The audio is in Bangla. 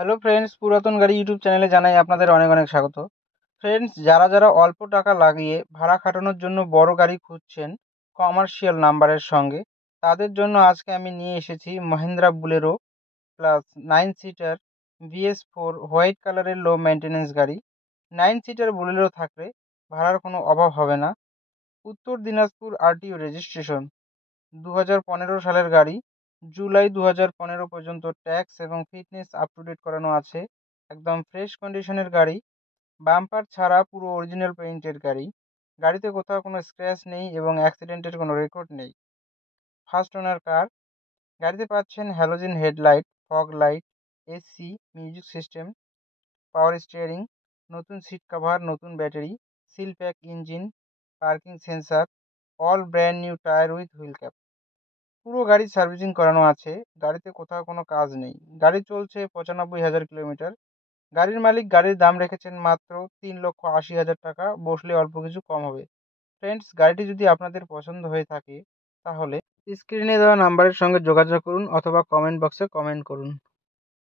হ্যালো ফ্রেন্ডস, পুরাতন গাড়ি ইউটিউব চ্যানেলে জানাই আপনাদের অনেক অনেক স্বাগত। ফ্রেন্ডস, যারা অল্প টাকা লাগিয়ে ভাড়া খাটানোর জন্য বড় গাড়ি খুঁজছেন কমার্শিয়াল নাম্বারের সঙ্গে, তাদের জন্য আজকে আমি নিয়ে এসেছি Mahindra Bolero plus 9 seater VS4 white কালারের লো মেনটেন্যান্স গাড়ি। 9 সিটার বুলেরো থাকলে ভাড়ার কোনো অভাব হবে না। উত্তর দিনাজপুর RTO রেজিস্ট্রেশন, 2015 সালের গাড়ি। জুলাই 2015 পর্যন্ত ট্যাক্স এবং ফিটনেস আপ টু ডেট করানো আছে। একদম ফ্রেশ কন্ডিশনের গাড়ি। বাম্পার ছাড়া পুরো অরিজিনাল পেইন্টের গাড়ি। গাড়িতে কোথাও কোনো স্ক্র্যাচ নেই এবং অ্যাক্সিডেন্টের কোনো রেকর্ড নেই। First owner car. গাড়িতে পাচ্ছেন halogen headlight, fog light, AC, music system, power steering, নতুন সিট কভার, নতুন battery, seal pack engine, parking sensor, all brand new tyre with wheel cap. পুরো গাড়ির সার্ভিসিং করানো আছে। গাড়িতে কোথাও কোনো কাজ নেই। গাড়ি চলছে 95,000 কিলোমিটার। গাড়ির মালিক গাড়ির দাম রেখেছেন মাত্র 3,80,000 টাকা। বসলে অল্প কিছু কম হবে। ফ্রেন্ডস, গাড়িটি যদি আপনাদের পছন্দ হয়ে থাকে তাহলে স্ক্রিনে দেওয়া নাম্বারের সঙ্গে যোগাযোগ করুন অথবা কমেন্ট বক্সে কমেন্ট করুন।